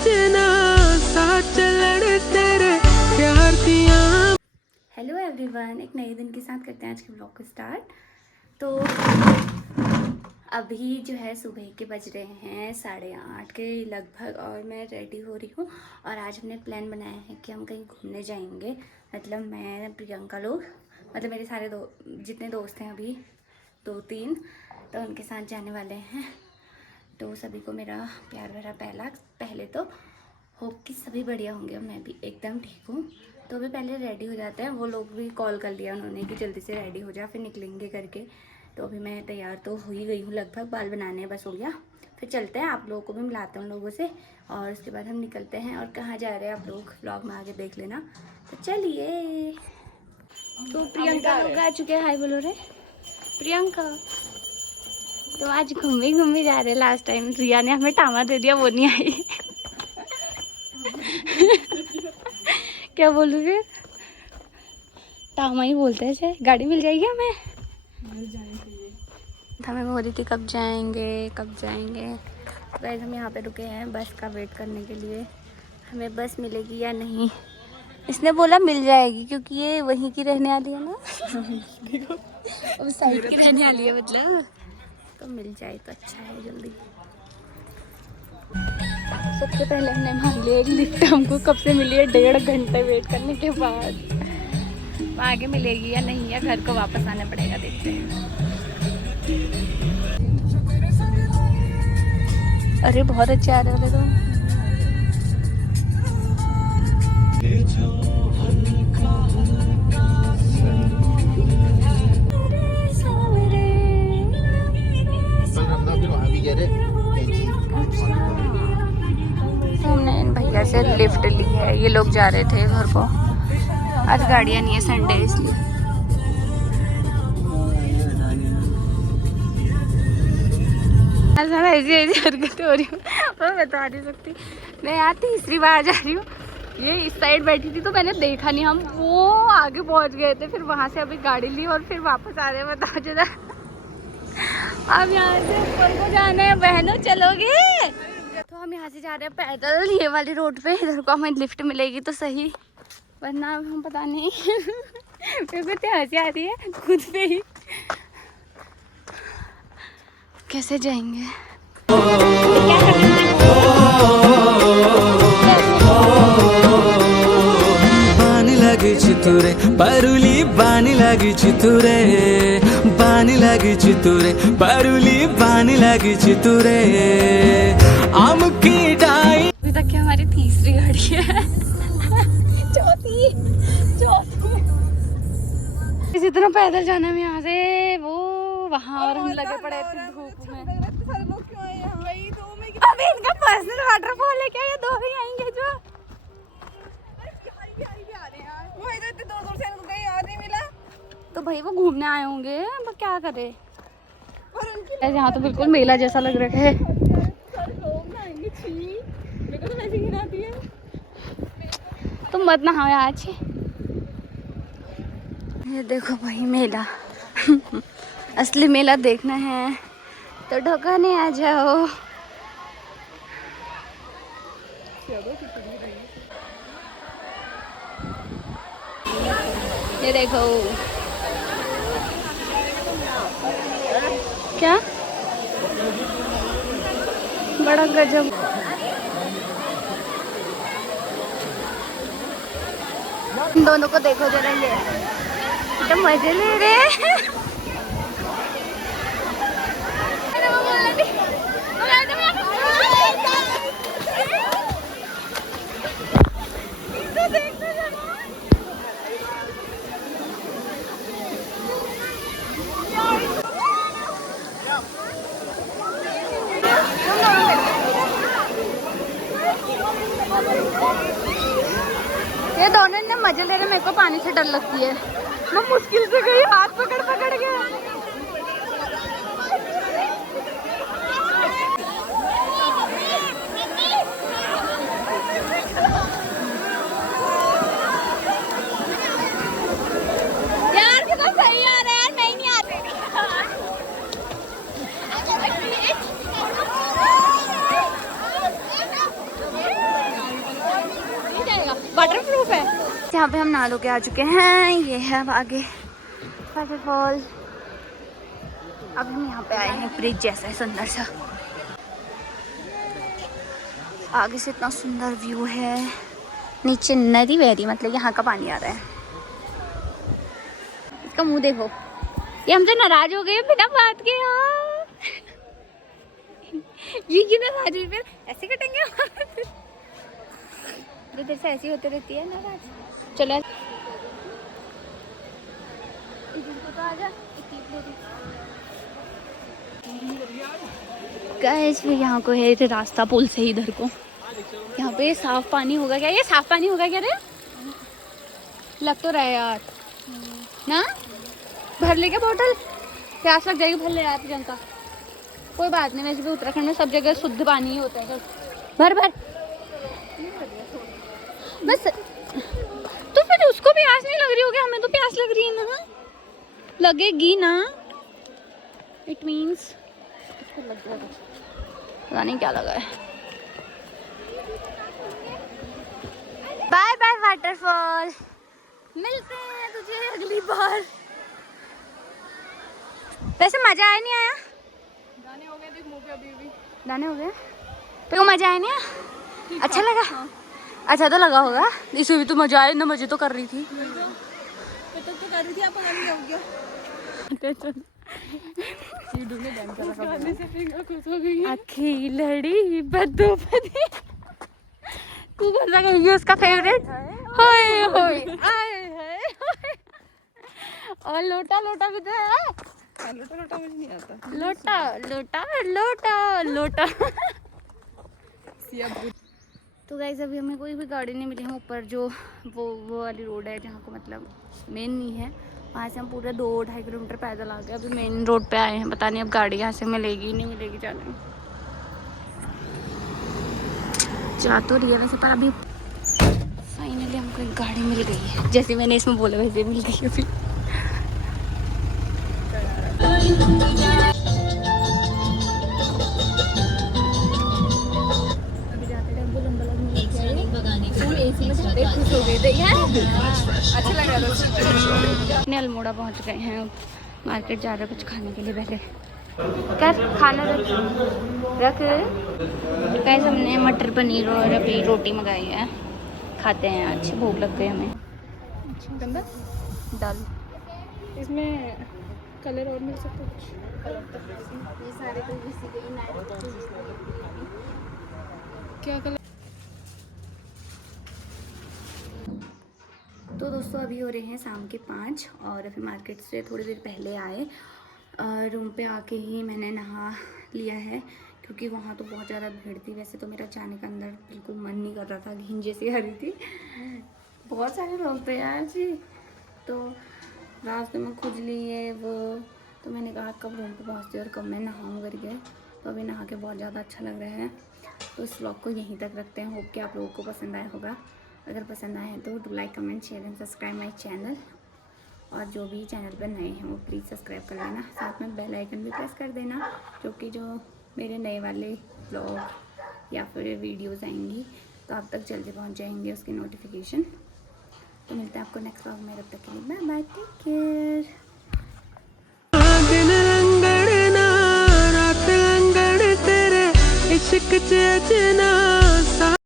सजना साथ चलण तेरे प्यार दिया। हेलो एवरीवन, एक नए दिन के साथ करते हैं आज के ब्लॉग को स्टार्ट। तो अभी जो है सुबह के बज रहे हैं 8:30 के लगभग और मैं रेडी हो रही हूँ। और आज हमने प्लान बनाया है कि हम कहीं घूमने जाएंगे। मतलब मैं, प्रियंका लोग, मतलब मेरे सारे जितने दोस्त हैं अभी 2-3, तो उनके साथ जाने वाले हैं। तो सभी को मेरा प्यार भरा पहले तो होप कि सभी बढ़िया होंगे और मैं भी एकदम ठीक हूँ। तो अभी पहले रेडी हो जाते हैं। वो लोग भी कॉल कर लिया उन्होंने कि जल्दी से रेडी हो जा, फिर निकलेंगे करके। तो अभी मैं तैयार तो हो ही गई हूँ लगभग, बाल बनाने बस हो गया। फिर चलते हैं, आप लोगों को भी मिलाते हैं उन लोगों से और उसके बाद हम निकलते हैं। और कहाँ जा रहे हैं आप लोग व्लॉग में आगे देख लेना। तो चलिए। तो प्रियंका लोग आ चुके हैं। हाय बोलो रे प्रियंका। तो आज घूमे जा रहे हैं। लास्ट टाइम रिया ने हमें टामा दे दिया, वो नहीं आई। क्या बोलूँ फिर, टामा ही बोलते हैं। ऐसे गाड़ी मिल जाएगी हमें? मिल जानी चाहिए। हमें बोल रही थी कब जाएंगे। गाइस हम यहाँ पे रुके हैं बस का वेट करने के लिए। हमें बस मिलेगी या नहीं, इसने बोला मिल जाएगी क्योंकि ये वहीं की रहने वाली है ना। उस साइड की रहने वाली है मतलब। तो मिल जाए तो अच्छा है जल्दी। सबसे पहले हमने मान लिया एक लिफ्ट हमको कब से मिली है, 1.5 घंटे वेट करने के बाद। आगे मिलेगी या नहीं, या घर को वापस आना पड़ेगा, देखते हैं। अरे बहुत अच्छे आ रहे हो तो। हमने इन भैया से लिफ्ट ली है, ये लोग जा रहे थे घर को। आज गाड़ियाँ नहीं है, संडे इसलिए। ऐसी हरकतें हो रही हूँ मैं बता नहीं सकती। मैं यहाँ तीसरी बार जा रही हूँ। ये इस साइड बैठी थी तो मैंने देखा नहीं, हम वो आगे पहुँच गए थे। फिर वहाँ से अभी गाड़ी ली और फिर वापस आ रहे हैं। बताओ जरा। अब यहाँ से ऊपर को जाना है। बहनों चलोगे? तो हम यहाँ से जा रहे हैं पैदल ये वाली रोड पे। इधर को हमें लिफ्ट मिलेगी तो सही, वरना हम पता नहीं। मेरे को इतनी हंसी आ रही है खुद पे ही। कैसे जाएंगे? बानी लगी चितुरे परुली, बानी लगी चितुरे, बानी लगी चितुरे परुली, बानी लगी चितुरे आम की डाई। अभी तक की हमारी तीसरी गाड़ी है। चौथी। इसी तरह पैदल जाना है यहाँ से वो वहाँ, और हम लगे पड़े थे धूप में। सारे लोग क्यों आए यहाँ? अभी इनका पर्सनल वाटरफॉल है क्या? ये दो ही आएंगे जो दूर से इनको कहीं और नहीं मिला। तो भाई वो घूमने आए होंगे, वो क्या करे। यहाँ तो बिल्कुल मेला जैसा लग रहा है। तुम मत नहाओ आज। ये देखो भाई मेला। असली मेला देखना है तो ढोकाने आ जाओ। ये देखो क्या बड़ा गजब। इन दोनों को देखो जरा, ये तो मजे ले रहे हैं। ये दोनों ने मजे ले रहे, मेरे को पानी से डर लगती है। मैं मुश्किल से गई, हाथ पकड़ के। यार कितना सही आ रहा है यार, मैं नहीं आती। यहाँ पे हम नहा के आ चुके हैं। ये है अब आगे वाटरफॉल। अब हम यहाँ पे आए हैं ब्रिज जैसा है सुंदर सा। आगे से इतना सुंदर व्यू है, नीचे नदी बह रही, मतलब यहाँ का पानी आ रहा है। इसका मुंह देखो, ये हमसे नाराज हो गए बिना बात के। यार ये क्यों नाराज हुई? फिर ऐसे कटेंगे तो देर से ऐसी होते रहती है नाराज। चलो तो आ जा। गाइस फिर यहाँ को है रास्ता पुल से इधर को। यहाँ पे साफ पानी होगा क्या? ये साफ पानी होगा क्या रे? लग तो रहा है यार ना। भर ले क्या बोतल? प्यास लग जाएगी, भर ले यार प्रियंका। कोई बात नहीं, वैसे भी उत्तराखंड में सब जगह शुद्ध पानी ही होता है। भर भर बस। तो फिर उसको प्यास नहीं लग रही होगी, हमें तो प्यास लग रही है ना। लगेगी ना, इट मीन्स पता नहीं क्या लगा है। बाय बाय वाटरफॉल, मिलते हैं तुझे अगली बार। वैसे मजा आया नहीं आया? गाने हो गए देख मुंह पे अभी भी। गाने हो गए तो मजा आया नहीं आया? अच्छा लगा? हाँ। अच्छा तो लगा होगा, इसमें भी तो मजा आया ना। मजे तो कर रही थी, तो कर रही थी। आप पता नहीं क्या हो गया। आखी लड़ी बदोबदी। तू कौन सा कहेगी उसका फेवरेट? होए होए आए हाय। और लोटा लोटा भी तो है। लोटा लोटा मुझे नहीं आता। लोटा लोटा लोटा लोटा। तो गाइस अभी हमें कोई भी गाड़ी नहीं मिली। हम ऊपर जो वो वाली रोड है जहाँ को मतलब मेन नहीं है, वहाँ से हम पूरे 2-2.5 किलोमीटर पैदल आ गए। अभी मेन रोड पे आए हैं। पता नहीं अब गाड़ी यहाँ से मिलेगी नहीं मिलेगी, जाने जा तो रही है वैसे, पर अभी फाइनली हमको एक गाड़ी मिल गई है। जैसे मैंने इसमें बोला वैसे मिल गई अभी। खुश हो गए थे, अच्छा लग रहा था। अपने अल्मोड़ा पहुंच गए हैं, मार्केट जा रहे हैं कुछ खाने के लिए। पहले कर खाना रख कैसे। हमने मटर पनीर और अभी रोटी मंगाई है, खाते हैं। अच्छी भूख लग गई हमें। गंदा दाल इसमें कलर और मिल सकता है कुछ? ये सारे क्या कलर? तो दोस्तों अभी हो रहे हैं शाम के 5 और अभी मार्केट से थोड़ी देर पहले आए। रूम पे आके ही मैंने नहा लिया है, क्योंकि वहाँ तो बहुत ज़्यादा भीड़ थी। वैसे तो मेरा जाने का अंदर बिल्कुल मन नहीं कर रहा था, घिन जैसी आ रही थी। बहुत सारे लोग थे यार जी। तो रास्ते में खुजली है वो, तो मैंने कहा कब रूम पे पहुँचती और कब मैं नहाऊँ करके। तो अभी नहा के बहुत ज़्यादा अच्छा लग रहा है। तो इस व्लॉग को यहीं तक रखते हैं। होप कि आप लोगों को पसंद आया होगा। अगर पसंद आए तो do like comment share and subscribe my channel. और जो भी चैनल पर नए हैं वो प्लीज़ सब्सक्राइब कर लेना, साथ में बेल आइकन भी प्रेस कर देना, क्योंकि जो मेरे नए वाले ब्लॉग या फिर वीडियोस आएंगी तो आप तक जल्दी पहुंच जाएंगे उसकी नोटिफिकेशन। तो मिलते हैं आपको नेक्स्ट ब्लॉग में, तब तक के लिए बाय बाय, टेक केयर। दिन रंगड़ना रात रंगड़ तेरे इश्क च अजना।